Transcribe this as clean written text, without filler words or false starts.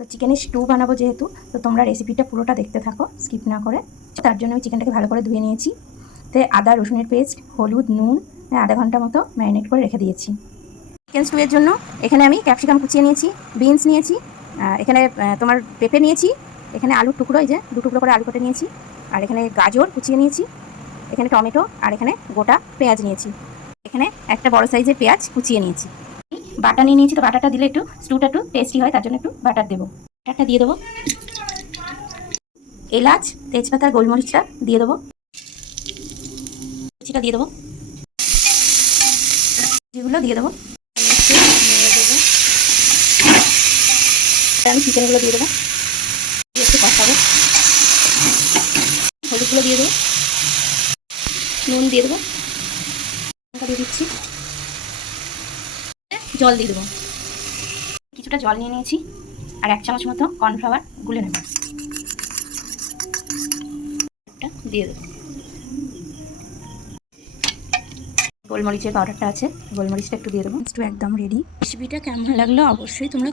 তো চিকেনের স্টু বানাবো যেহেতু, তো তোমরা রেসিপিটা পুরোটা দেখতে থাকো স্কিপ না করে। তার জন্য আমি চিকেনটাকে ভালো করে ধুয়ে নিয়েছি। তো আদা রসুনের পেস্ট, হলুদ, নুন আধা ঘন্টা মতো ম্যারিনেট করে রেখে দিয়েছি। চিকেন স্টুয়ের জন্য এখানে আমি ক্যাপসিকাম কুচিয়ে নিয়েছি, বিনস নিয়েছি, এখানে তোমার পেঁপে নিয়েছি, এখানে আলুর টুকরো, এই যে 2 টুকরো করে আলু কেটে নিয়েছি, আর এখানে গাজর কুচিয়ে নিয়েছি, এখানে টমেটো, আর এখানে গোটা পেঁয়াজ নিয়েছি, এখানে একটা বড় সাইজের পেঁয়াজ কুচিয়ে নিয়েছি। বাটা নিয়ে নিয়েছি, তো বাটাটা দিলে একটু স্টুটা একটু টেস্টি হয়, তার জন্য একটু বাটার দেবো। বাটারটা দিয়ে দেবো, এলাচ, তেজপাতা, গোলমরিচটা দিয়ে দেবো, কুচিটা দিয়ে দেবো, যেগুলো দিয়ে দেবো। আমি চিকেনগুলো দিয়ে দেবো, একটু কষাবো, হলুদগুলো দিয়ে দেবো, নুন দিয়ে দেবো, দিয়ে দিচ্ছি, জল দিয়ে দেবো। কিছুটা জল নিয়ে নিয়েছি, আর 1 চামচ মতো কর্নফ্লাওয়ার গুলে নেব, দিয়ে দেবো। গোলমরিচের পাউডারটা আছে, গোলমরিচটা একটু দিয়ে দেবো। একদম রেডি। রেসিপিটা কেমন লাগলো অবশ্যই তোমরা